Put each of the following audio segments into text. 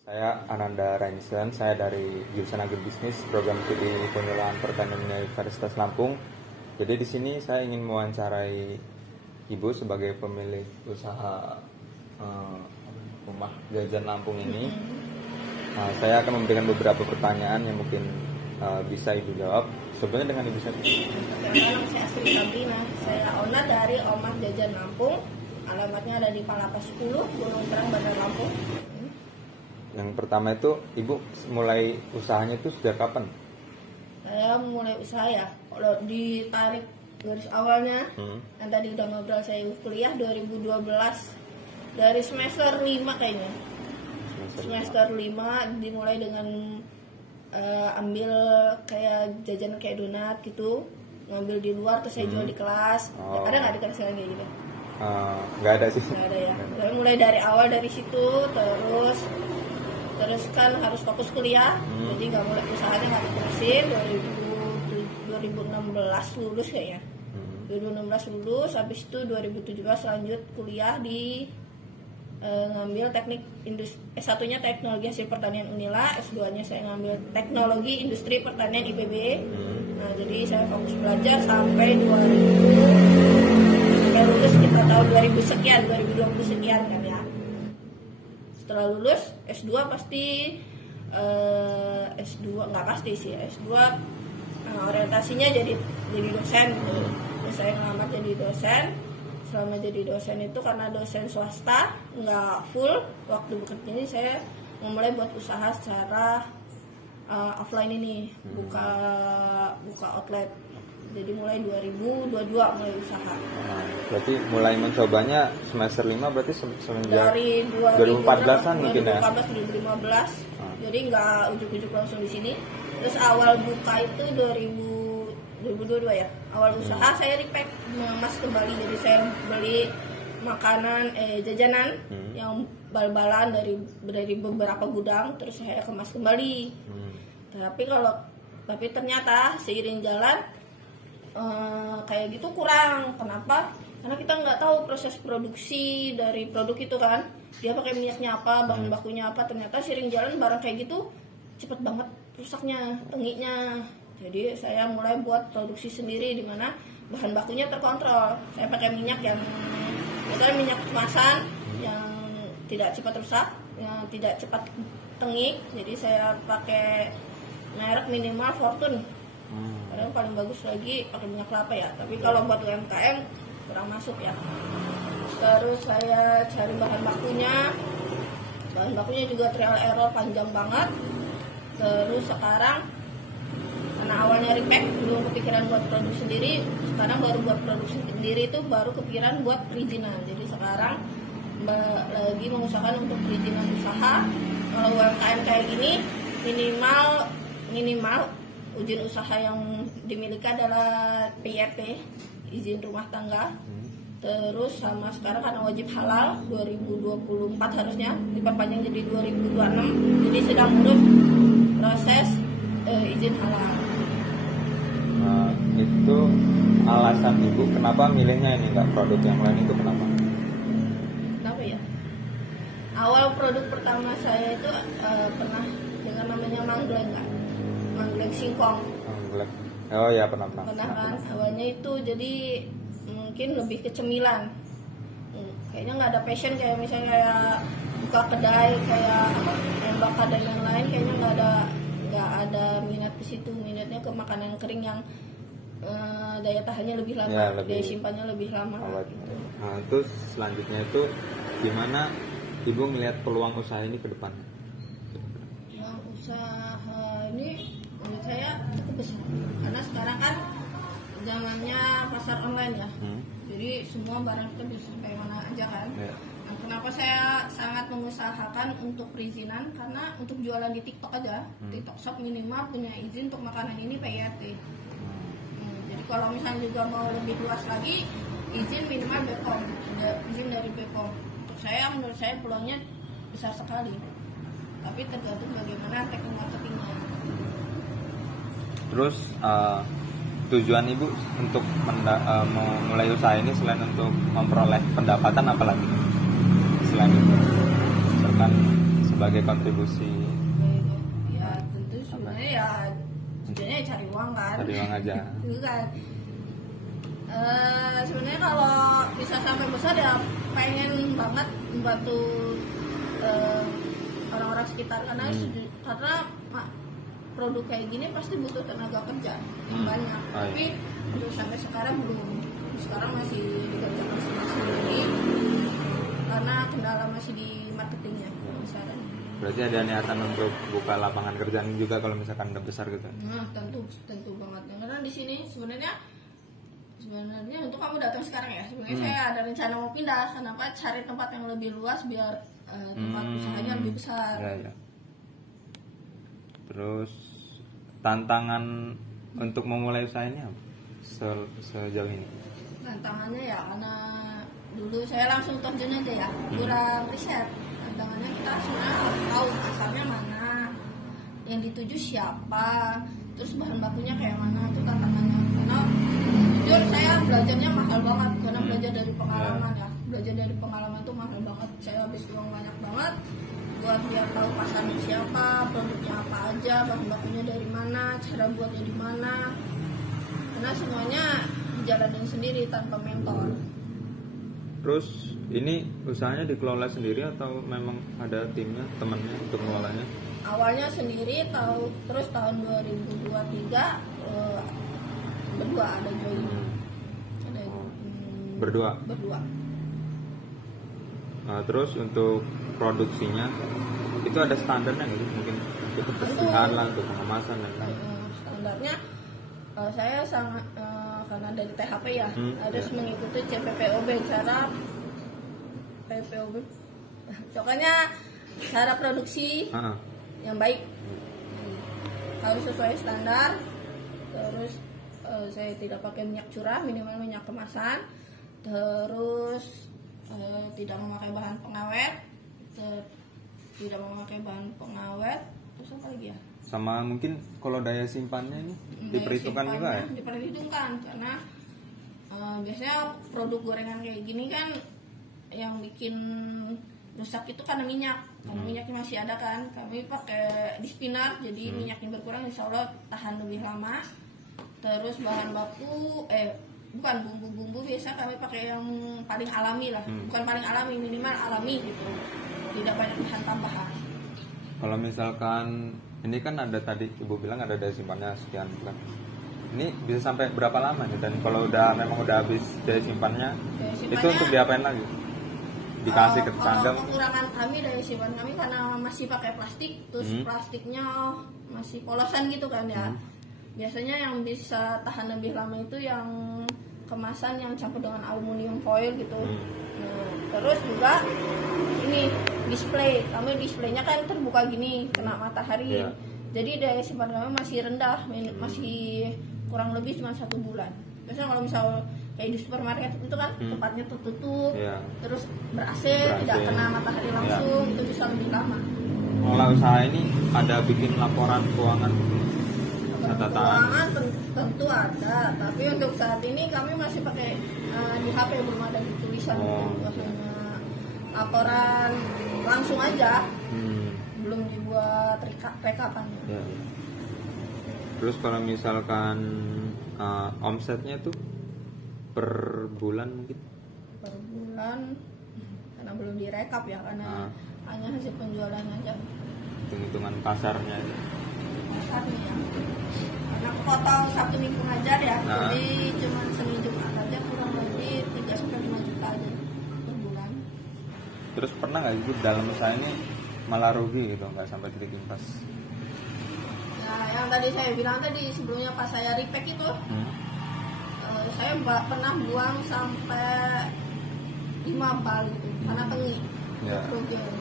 Saya Ananda Rainsen, saya dari jurusan Agribisnis Program Studi Pengelolaan Pertanian Universitas Lampung. Jadi di sini saya ingin mewawancarai Ibu sebagai pemilik usaha rumah jajan Lampung ini. Saya akan memberikan beberapa pertanyaan yang mungkin bisa Ibu jawab. Sebenarnya dengan Ibu saya. Nama saya Astri Sabrina. Saya owner dari Omah Jajan Lampung. Alamatnya ada di Palapa 10, Gunung Terang, Bandar Lampung. Yang pertama itu Ibu mulai usahanya itu sejak kapan? Saya mulai usaha ya. Kalau ditarik garis awalnya, yang tadi udah ngobrol, saya kuliah 2012 dari semester 5 kayaknya. Semester 5 dimulai dengan ambil kayak jajan kayak donat gitu, ngambil di luar terus saya jual di kelas. Ada nggak di kelas kayak gitu? Nggak ada sih. Nggak ada ya. Saya mulai dari awal dari situ, terus kan harus fokus kuliah, jadi nggak mulai usahanya nggak diterusin. 2016 lulus kayaknya. 2016 lulus, habis itu 2017 lanjut kuliah di ngambil teknik industri. S1-nya teknologi hasil pertanian Unila, S2-nya saya ngambil teknologi industri pertanian IPB. Nah, jadi saya fokus belajar sampai 2000 sampai lulus kita tahun 2000 sekian, 2020 sekian kan ya. Setelah lulus S2 pasti S2 nggak pasti sih, S2 orientasinya jadi dosen gitu. Terus saya ngelamar jadi dosen. Selama jadi dosen itu karena dosen swasta nggak full waktu bekerja, ini saya memulai buat usaha secara offline ini, buka outlet. Jadi mulai 2022 mulai usaha. Berarti mulai mencobanya semester 5 berarti semenjak dari 2014-an mungkin ya. 2014 2015. Jadi nggak ujuk-ujuk langsung di sini. Terus awal buka itu 2022 ya. Awal usaha saya repack, mengemas kembali. Jadi saya beli makanan jajanan yang bal-balan dari beberapa gudang, terus saya kemas kembali. Tapi ternyata seiring jalan kayak gitu kurang. Kenapa? Karena kita nggak tahu proses produksi dari produk itu kan, dia pakai minyaknya apa, bahan bakunya apa. Ternyata seiring jalan barang kayak gitu cepet banget rusaknya, tengiknya. Jadi saya mulai buat produksi sendiri di mana bahan bakunya terkontrol. Saya pakai minyak yang misalnya minyak kemasan yang tidak cepat rusak, yang tidak cepat tengik. Jadi saya pakai merek minimal Fortune. Padahal paling bagus lagi pakai minyak kelapa ya. Tapi kalau buat UMKM kurang masuk ya. Terus saya cari bahan bakunya. Bahan bakunya juga trial error panjang banget. Terus sekarang karena awalnya repack, belum kepikiran buat produksi sendiri. Sekarang baru buat produksi sendiri itu baru kepikiran buat perizinan. Jadi sekarang lagi mengusahakan untuk perizinan usaha. Kalau UMKM kayak gini minimal izin usaha yang dimiliki adalah PRT, izin rumah tangga. Terus sama sekarang karena wajib halal 2024 harusnya diperpanjang jadi 2026. Jadi sedang urus proses izin halal. Nah, itu alasan Ibu kenapa milihnya ini, nggak produk yang lain itu kenapa? Kenapa ya? Awal produk pertama saya itu pernah dengan namanya Manggleng singkong. Oh ya, pernah kan. Awalnya itu jadi mungkin lebih ke cemilan. Kayaknya nggak ada passion kayak misalnya kayak buka kedai kayak Mbaka dan yang lain, kayaknya nggak ada minat ke situ. Minatnya ke makanan kering yang daya tahannya lebih lama, ya, daya simpannya lebih lama. Gitu. Nah, terus selanjutnya itu gimana Ibu melihat peluang usaha ini ke depan? Peluang usaha ini menurut saya cukup besar karena sekarang kan zamannya pasar online ya. Jadi semua barang kita bisa sampai mana aja kan. Nah, kenapa saya sangat mengusahakan untuk perizinan, karena untuk jualan di TikTok aja, TikTok Shop minimal punya izin untuk makanan ini PRT. Jadi kalau misalnya juga mau lebih luas lagi, izin minimal BPOM, izin dari BPOM. Menurut saya peluangnya besar sekali. Tapi tergantung bagaimana teknik marketingnya. Terus tujuan Ibu untuk memulai usaha ini selain untuk memperoleh pendapatan apa lagi? Selain itu, misalkan sebagai kontribusi. Ya tentu sebenarnya ya tujuannya ya cari uang kan. Cari uang aja. Itu kan. Sebenarnya kalau bisa sampai besar ya pengen banget membantu orang-orang sekitar karena produk kayak gini pasti butuh tenaga kerja yang banyak. Tapi untuk sampai sekarang belum. Sekarang masih dikerjakan sendiri karena kendala masih di marketingnya misalkan. Berarti ada niatan untuk buka lapangan kerjaan juga kalau misalkan udah besar gitu. Nah, tentu banget. Karena di sini sebenarnya untuk kamu datang sekarang ya. Sebenarnya saya ada rencana mau pindah. Kenapa? Cari tempat yang lebih luas biar tempat usahanya lebih besar. Ya. Terus tantangan untuk memulai usahanya sejauh ini? Tantangannya ya karena dulu saya langsung terjun aja ya, kurang riset. Tantangannya kita sebenarnya harus tahu pasarnya mana, yang dituju siapa, terus bahan bakunya kayak mana, itu tantangannya. Karena jujur saya belajarnya mahal banget karena belajar dari pengalaman ya. Belajar dari pengalaman itu mahal banget. Saya habis uang banyak banget buat biar tahu pasarnya siapa, produknya apa aja, bahan bakunya dari mana, cara buatnya di mana. Karena semuanya dijalanin sendiri tanpa mentor. Terus ini usahanya dikelola sendiri atau memang ada timnya, temannya untuk mengelolanya? Awalnya sendiri, terus tahun 2023 berdua ada join. Ada berdua. Nah, terus untuk produksinya itu ada standarnya nggak sih? Mungkin untuk kebersihan lah, untuk pengemasan dan lain. Standarnya saya sangat karena dari THP ya harus mengikuti CPPOB, cara PPOB. Pokoknya cara produksi yang baik harus sesuai standar. Terus saya tidak pakai minyak curah, minimal minyak kemasan. Terus tidak memakai bahan pengawet, terus apa lagi ya? Sama mungkin kalau daya simpannya ini diperhitungkan juga ya? Diperhitungkan karena biasanya produk gorengan kayak gini kan yang bikin rusak itu karena minyak. Karena minyaknya masih ada kan, kami pakai di spinner jadi minyaknya berkurang, insya Allah tahan lebih lama. Terus bahan baku bukan bumbu-bumbu biasa kami pakai yang paling alami lah, bukan paling alami, minimal alami gitu, tidak banyak bahan tambahan. Kalau misalkan ini kan ada tadi ibu bilang ada daya simpannya sekian bulan, ini bisa sampai berapa lama nih? Dan kalau memang udah habis daya simpannya itu untuk diapain lagi? Dikasih ke tetangga? Kekurangan kami daya simpan kami karena masih pakai plastik, terus plastiknya masih polosan gitu kan ya. Biasanya yang bisa tahan lebih lama itu yang kemasan yang campur dengan aluminium foil gitu. Terus juga ini display, kami displaynya kan terbuka gini kena matahari, jadi daya simpan kami masih rendah, masih kurang lebih cuma 1 bulan. Biasanya kalau misal kayak di supermarket itu kan tempatnya tertutup, terus ber-AC, tidak kena matahari langsung, itu bisa lebih lama. Kalau usaha ini ada bikin laporan keuangan? Keuangan tentu ada, tapi untuk saat ini kami masih pakai di HP, belum ada di tulisan. Laporan langsung aja, belum dibuat rekapannya. Terus kalau misalkan omsetnya tuh per bulan mungkin? Per bulan karena belum direkap ya, karena hanya hasil penjualan aja. Hitung-hitungan pasarnya itu. Pasarnya ya. Karena potong Sabtu Minggu ngajar ya, jadi cuma Senin Jumat aja kurang lebih 3-5 juta aja per bulan. Terus pernah nggak gitu dalam usaha ini malah rugi gitu, nggak sampai titik impas? Nah, yang tadi saya bilang tadi sebelumnya pas saya repack itu, saya pernah buang sampai 5 bal gitu karena tengi. Kerugian.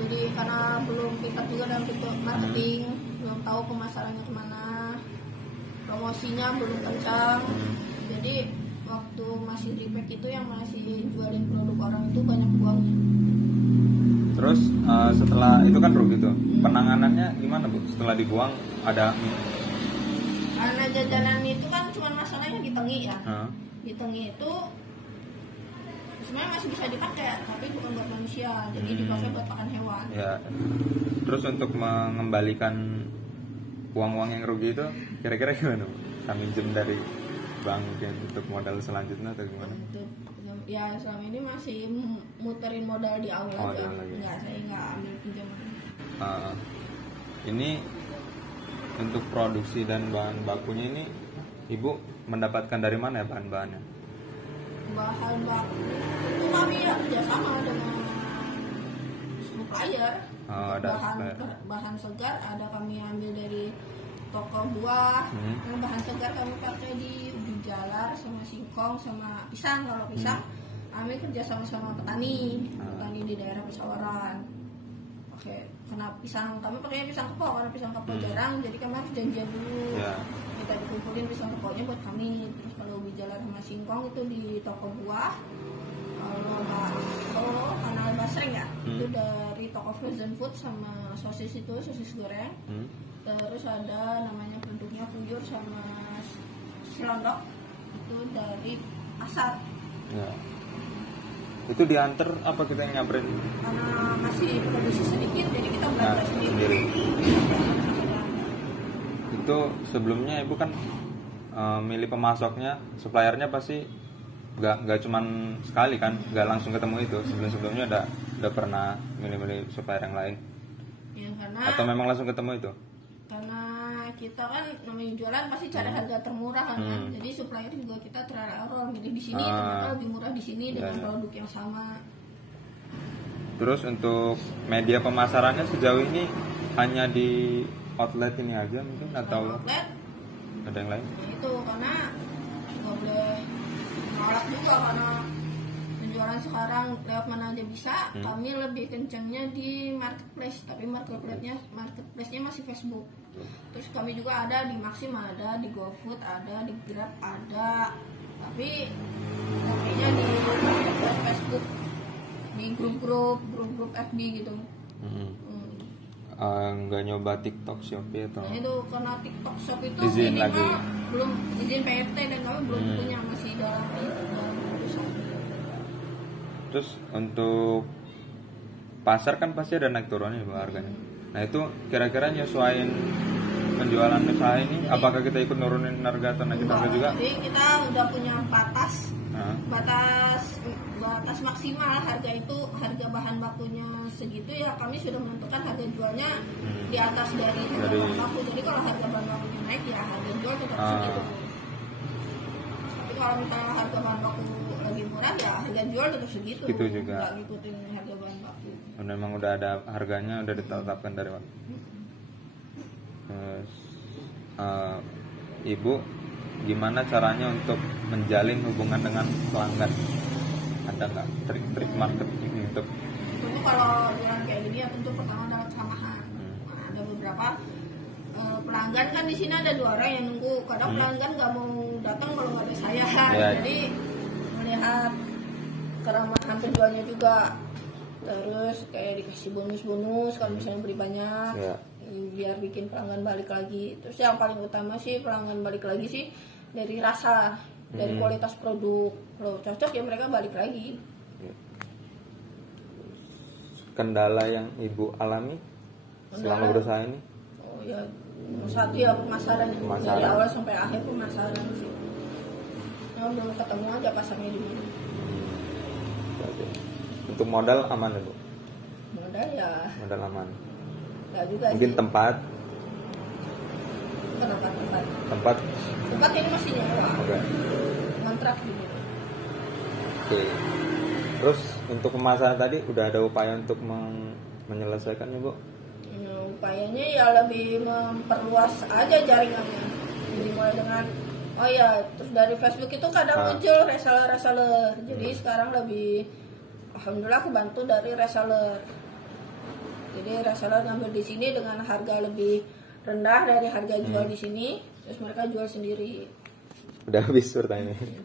Jadi karena belum pintar juga dalam bentuk marketing, belum tahu pemasarannya kemana, promosinya belum kencang. Jadi waktu masih repack itu yang masih jualin produk orang itu banyak buangnya. Terus setelah itu kan rugi tuh, penanganannya gimana Bu? Setelah dibuang ada? Karena jajanan itu kan cuma masalahnya di tengi ya. Di tengi itu sebenarnya masih bisa dipakai tapi bukan buat manusia, jadi dipakai buat pakan hewan. Ya. Terus untuk mengembalikan uang-uang yang rugi itu kira-kira gimana? Kami minjem dari bank mungkin untuk modal selanjutnya atau gimana? Ya selama ini masih muterin modal di awal aja. Enggak, saya nggak ambil pinjaman. Ini untuk produksi dan bahan bakunya ini Ibu mendapatkan dari mana ya bahan-bahannya? Bahan baku itu kami ya kerjasama dengan supplier. Bahan segar ada kami ambil dari toko buah. Bahan segar kami pakai di ubi jalar sama singkong sama pisang. Kalau pisang kami kerja sama petani di daerah Pesawaran. Oke, karena pisang kami pakai pisang kepok, karena pisang kepok jarang, jadi kami harus janjian dulu. Kita dikumpulin pisang kepoknya buat kami. Terus kalau ubi jalar sama singkong itu di toko buah. Kalau bakso, kanal basreng ya, itu dari toko frozen food sama sosis itu, sosis goreng. Terus ada namanya produknya puyur sama selondok, itu dari pasar. Ya. Itu diantar apa kita yang nyamperin? Karena masih produksi sedikit, jadi kita belanja sendiri. Itu sebelumnya Ibu kan milih pemasoknya, suppliernya pasti nggak cuman sekali kan, nggak langsung ketemu itu. Sebelumnya udah pernah milih supplier yang lain. Ya, karena atau memang langsung ketemu itu? Karena kita kan namanya jualan pasti cari harga termurah kan. Jadi supplier juga kita terlalu milih di sini, ternyata lebih murah di sini dengan produk yang sama. Terus untuk media pemasarannya sejauh ini hanya di outlet ini aja mungkin atau outlet ada yang lain? Nah, itu karena nggak boleh nolak juga, karena penjualan sekarang lewat mana aja bisa. Kami lebih kencangnya di marketplace, tapi marketplace-nya masih Facebook. Terus kami juga ada di Maxim, ada di GoFood, ada di Grab, ada, tapi kayaknya di Facebook, di grup-grup FB gitu. Nggak nyoba TikTok, Shopee atau? Nah, itu karena TikTok Shop itu izin minimal lagi. Belum izin PRT dan kami belum punya, masih dalam urusan. Terus untuk pasar kan pasti ada naik turunnya Bu harganya. Nah itu kira-kira nyesuaiin penjualan usaha ini, apakah kita ikut nurunin harga atau naikin harga juga? Jadi kita udah punya batas maksimal harga itu, harga bahan bakunya segitu ya kami sudah menentukan harga jualnya di atas dari harga bahan baku. Jadi kalau harga bahan bakunya naik ya harga jual tetap segitu. Tapi kalau misalnya harga bahan baku lagi murah ya harga jual tetap segitu. Gitu juga. Nggak ngikutin harga bahan baku. Memang udah ada harganya, udah ditetapkan dari waktu. Ibu, gimana caranya untuk menjalin hubungan dengan pelanggan? Ada nggak trik-trik marketing untuk? Tentu kalau jualan kayak gini ya tentu pertama adalah kesamahan. Nah, ada beberapa pelanggan kan di sini ada 2 orang yang nunggu. Kadang pelanggan nggak mau datang kalau nggak ada saya. Jadi melihat keramahan penjualnya juga. Terus kayak dikasih bonus-bonus kalau misalnya beli banyak, biar bikin pelanggan balik lagi. Terus yang paling utama sih pelanggan balik lagi sih dari rasa, dari kualitas produk. Kalau cocok ya mereka balik lagi. Kendala yang Ibu alami selama berusaha ini? Oh ya, satu ya pemasaran. Dari awal sampai akhir pemasaran sih. Nah, belum ketemu aja pasarnya di mana. Untuk modal aman ya Bu? Modal ya. Modal aman. Enggak juga mungkin sih. Tempat ini masih nyewa. Kontrak gitu. Oke. Terus untuk pemasaran tadi udah ada upaya untuk menyelesaikannya Bu? Upayanya ya lebih memperluas aja jaringannya. Jadi mulai dengan terus dari Facebook itu kadang muncul reseller. Jadi sekarang lebih, alhamdulillah aku bantu dari reseller. Jadi reseller ngambil di sini dengan harga lebih rendah dari harga jual di sini, terus mereka jual sendiri. Udah habis pertanyaannya.